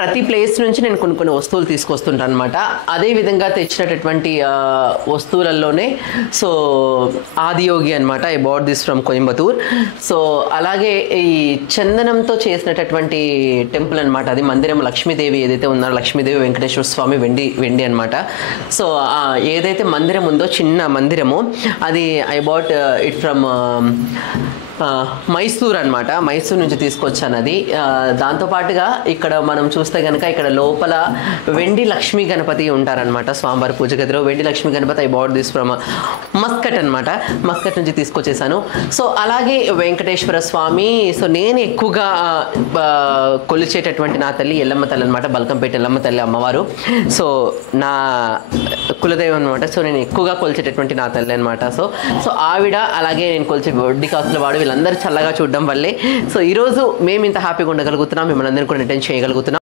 ప్రతి ప్లేస్ నుంచి నేను కొన్ని వస్తువులు తీసుకొస్తుంటాను అనమాట. అదే విధంగా తెచ్చినటువంటి వస్తువులలోనే సో ఆదియోగి అనమాట. I bought this from Coimbatore. So అలాగే ఈ చందనంతో చేసినటువంటి టెంపుల్ అనమాట. అది మందిరం లక్ష్మీదేవి ఏదైతే ఉన్నారో లక్ష్మీదేవి వెంకటేశ్వర స్వామి వెండి అనమాట. సో ఏదైతే మందిరం ఉందో చిన్న మందిరము అది I bought it from Mysore అనమాట. మైసూర్ నుంచి తీసుకొచ్చాను అది. దాంతోపాటుగా ఇక్కడ మనం చూస్తే కనుక ఇక్కడ లోపల వెండి లక్ష్మీ గణపతి ఉంటారనమాట. స్వామివారి పూజ గదిలో వెండి Lakshmi Ganapati I bought this from Muscat అనమాట. మస్కట్ నుంచి తీసుకొచ్చేసాను. సో అలాగే వెంకటేశ్వర స్వామి. సో నేను ఎక్కువగా కొలిచేటటువంటి నా తల్లి ఎల్లమ్మ తల్లి అనమాట. బల్కంపేట ఎల్లమ్మ తల్లి అమ్మవారు. సో నా కులదైవం అనమాట. సో నేను ఎక్కువగా కొలిచేటటువంటి నా తల్లి అనమాట. సో ఆవిడ అలాగే నేను కొలిచే వడ్డీ కాసుల వాడు వీళ్ళందరూ చల్లగా చూడడం వల్లే సో ఈరోజు మేము ఇంత హ్యాపీగా ఉండగలుగుతున్నాం, మిమ్మల్ని అందరినీ కూడా ఎంటర్టైన్ చేయగలుగుతున్నాం.